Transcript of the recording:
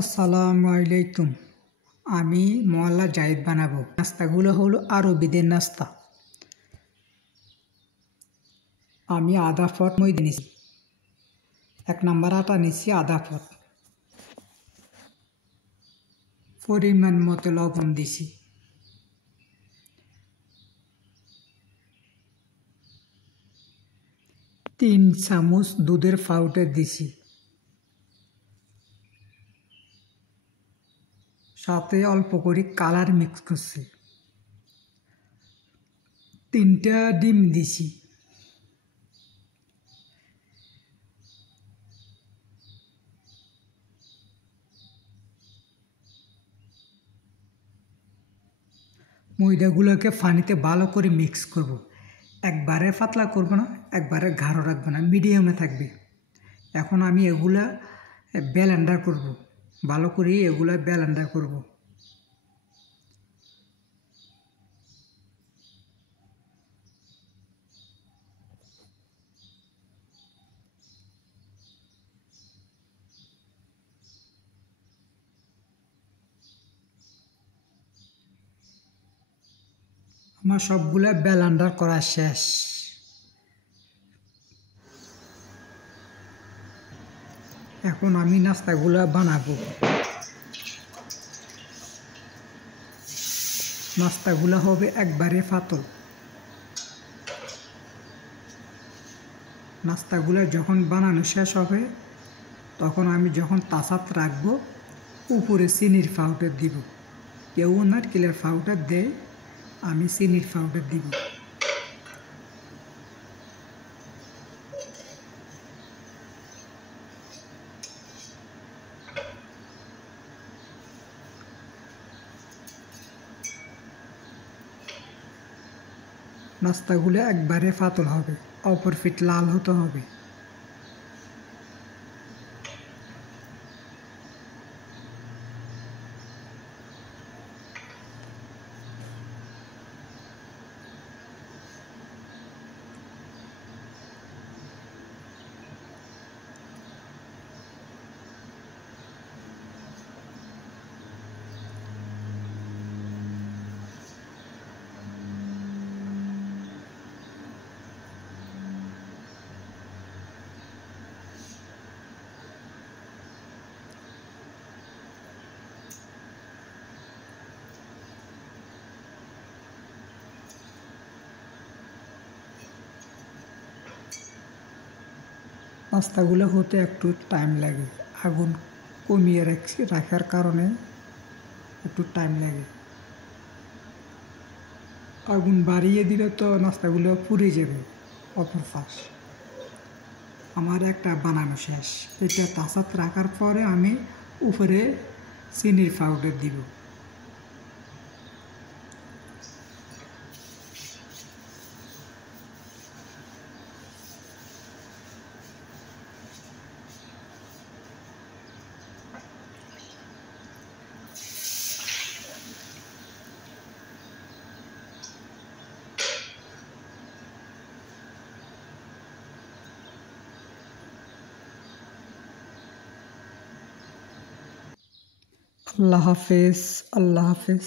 আসসালামু আলাইকুম। আমি মোয়াল্লা জাহিদ বানাবো। নাস্তাগুলো হলো আরবিদের নাস্তা। আমি আধা পট ময়দা নিছি, 1 নাম্বার আটা নিছি আধা পট, পরিমাণ মতো লবণ দিছি, তিন চামচ দুধের পাউডার দিছি, সাথে অল্প করে কালার মিক্স করছি, 3টা ডিম দিছি, ময়দাগুলোকে পানিতে ভালো করে মিক্স করব। একবারে পাতলা করব না, একবারে গাঢ় রাখবো না, মিডিয়ামে থাকবে। এখন আমি এগুলা ব্লেন্ডার করব, ভালো করে এগুলা ব্লেন্ডার করব। আমার সবগুলা ব্লেন্ডার করা শেষ। এখন আমি নাস্তাগুলা বানাবো। নাস্তাগুলা হবে একবারে পাতল। নাস্তাগুলা যখন বানানো শেষ হবে তখন আমি যখন তাসাত রাখবো, উপরে চিনির পাউডার দিব। কেউ নারকেলের পাউডার দেয়, আমি চিনির পাউডার দিব। নাস্তাগুলো একবারে পাতল হবে, অপর পিঠ লাল হতে হবে। নাস্তাগুলো হতে একটু টাইম লাগে, আগুন কমিয়ে রাখার কারণে একটু টাইম লাগে। আগুন বাড়িয়ে দিলে তো নাস্তাগুলো পুড়ে যাবে অপর পাশ। আমার একটা বানানো শেষ। এটা তাসাত রাখার পরে আমি উপরে চিনির পাউডার দিব। আল্লাহ হাফেজ, আল্লাহ হাফেজ।